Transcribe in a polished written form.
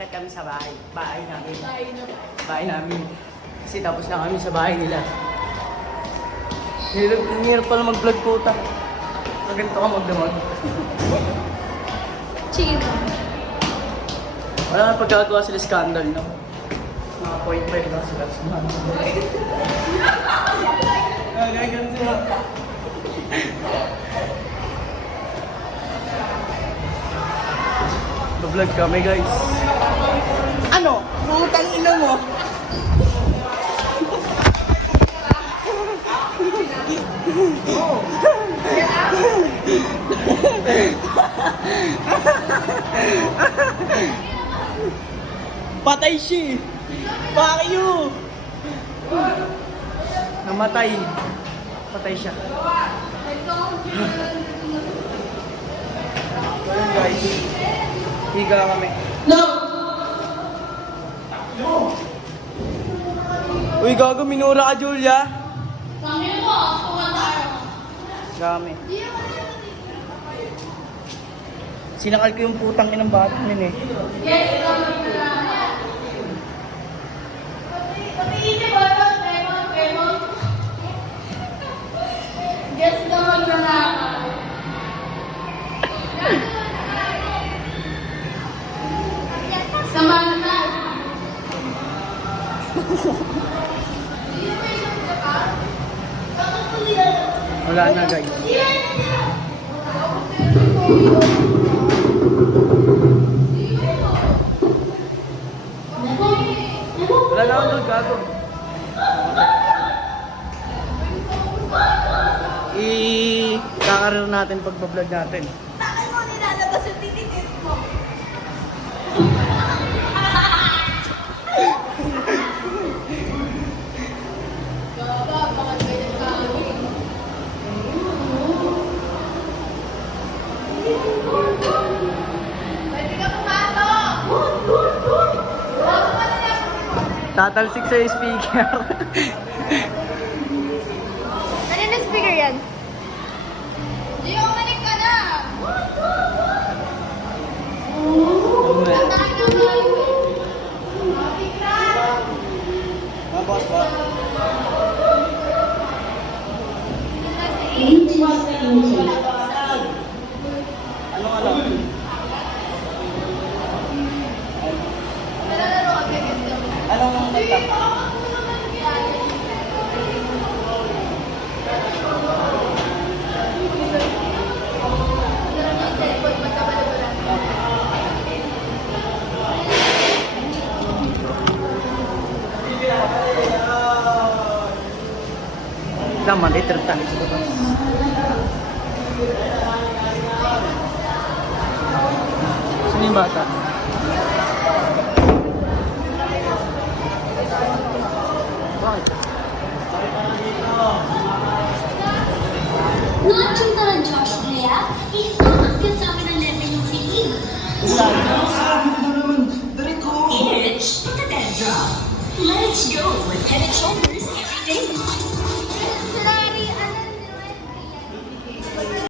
akit kami sa bahay. Bahay namin. Bahay namin. Kasi tapos na kami sa bahay nila. Hirap pala mag-vlog po ta. Pag ganito ka magdamag. Chicken. Wala na pagkagawa sila scandal, no? Mga point five lang sila. Ganyan sila. Vlog kami guys. Ano? Putang ina mo. Patay siya. Fuck you. Namatay. Patay siya. So yun guys. Higa kami. No! Uy, gago, minura ka, Julia. Pangin mo, kumatayo. Dami. Sinakal ko yung putang inang batang yun eh. Yes, ikaw na. Pati-isip mo, Raymond. Yes, naman na. Samantha. Wala na guys. Wala na ako gago. I-kakaroon natin pag-vlog natin. Bakit mo nilalabas yung tititit mo? Pwede ka pumasok! Tatalsik sa speaker. Ano na speaker yan? Di umanik ka na! Boss ba? Anong kanta? Naman, itertali sa labas. Saan yung bata? Bakit? Watching the Josh Lea, itaas ka sa amin ang level ng siig. It's Picadendra. Let's go with Head and Shoulders every day.